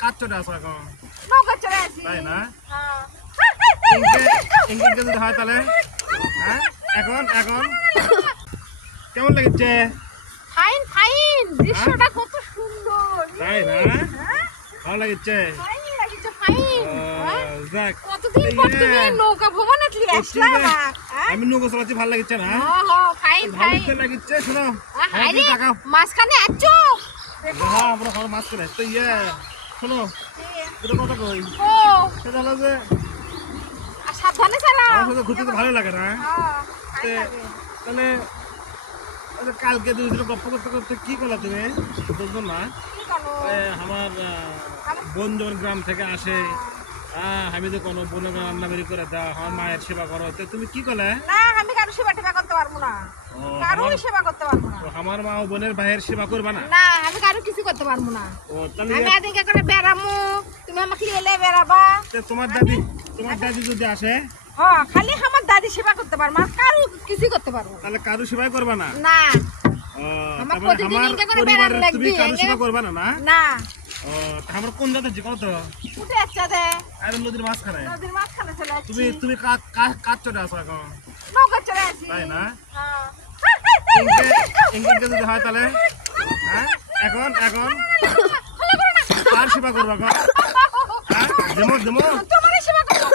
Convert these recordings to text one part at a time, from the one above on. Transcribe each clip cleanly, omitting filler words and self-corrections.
কাজ চলে আসো এখন নৌকা চলে আসি তাই না হ্যাঁ ইংরেজি যদি হয় তাহলে হ্যাঁ এখন এখন কেমন লাগছে ফাইন ফাইন দৃশ্যটা কত সুন্দর তাই না হ্যাঁ ভালো লাগছে ফাইন লাগছে ফাইন যাক কতদিন পর তুমি নৌকা ভ্রমণে আসলা আমি নৌকা চালাচ্ছি ভালো লাগছে না ফাইন ভালো ফাইন লাগছে শোনো আরে মাঝখানে আছো হ্যাঁ আমরা সবাই মাছ করে তো শোনো এটা কথা কই ও সেটা হলো যে সাবধানে চালাও আমার সাথে ঘুরতে তো ভালো লাগে না তাহলে কালকে দুজন গপ্প করতে করতে কি করলা তুমি বুঝলো না আমার বোন যখন গ্রাম থেকে আসে আমি তো কোনো বোনের রান্না বেরি করে দাও আমার মায়ের সেবা করো তো তুমি কি করলে না আমি কারো সেবা টেবা করতে পারবো না কারো সেবা করতে পারবো না আমার মা ও বোনের ভাইয়ের সেবা করবা না না আমি কারো কিছু করতে পারবো না ও তাহলে আমি এদিকে করে বেড়ামু তুমি আমাকে এলে বেড়াবা তোমার দাদি যদি আসে হ্যাঁ খালি আমার দাদি সেবা করতে পারবো আর কারো কিছু করতে পারবো তাহলে কারো সেবাই করবা না না আমার পরিবারের তুমি কারো সেবা করবা না না না আমার কোন জাতের যে কত উঠে আসছে দে আর নদীর মাঝখানে নদীর মাঝখানে চলে আসছি তুমি কাজ চলে আসো এখন নৌকা চলে আসি তাই না হ্যাঁ ইংরেজি যদি হয় তাহলে হ্যাঁ এখন এখন কার সেবা করবা এখন হ্যাঁ দেমো তোমার সেবা করবো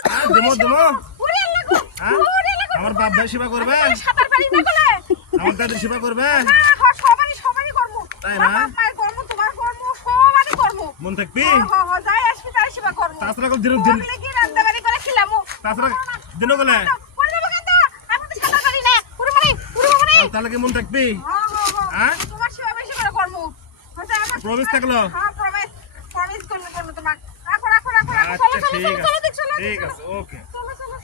দেমো ওরে আল্লাহ গো হ্যাঁ ওরে আল্লাহ গো আমার বাপ ভাই সেবা করবে সাঁতার পারি না বলে আমার দাদি সেবা করবে না সবারই করবো তাই না? আমার মায়ের করবো তোমার করবো সবারই করবো মন থাকবি যাই আসবি তাই সেবা করবো তাছাড়া দিন ওগুলো কি রান্না বাড়ি করে খেলাম তাছাড়া দিনও গেলে আমি তো সাঁতার পারি না পুরো মানে তাহলে কি মন থাকবি হ্যাঁ তোমার সেবা বেশি করে করবো প্রমিস থাকলো হ্যাঁ প্রমিস করলে করবো তোমার রাখো আচ্ছা ঠিক আছে ওকে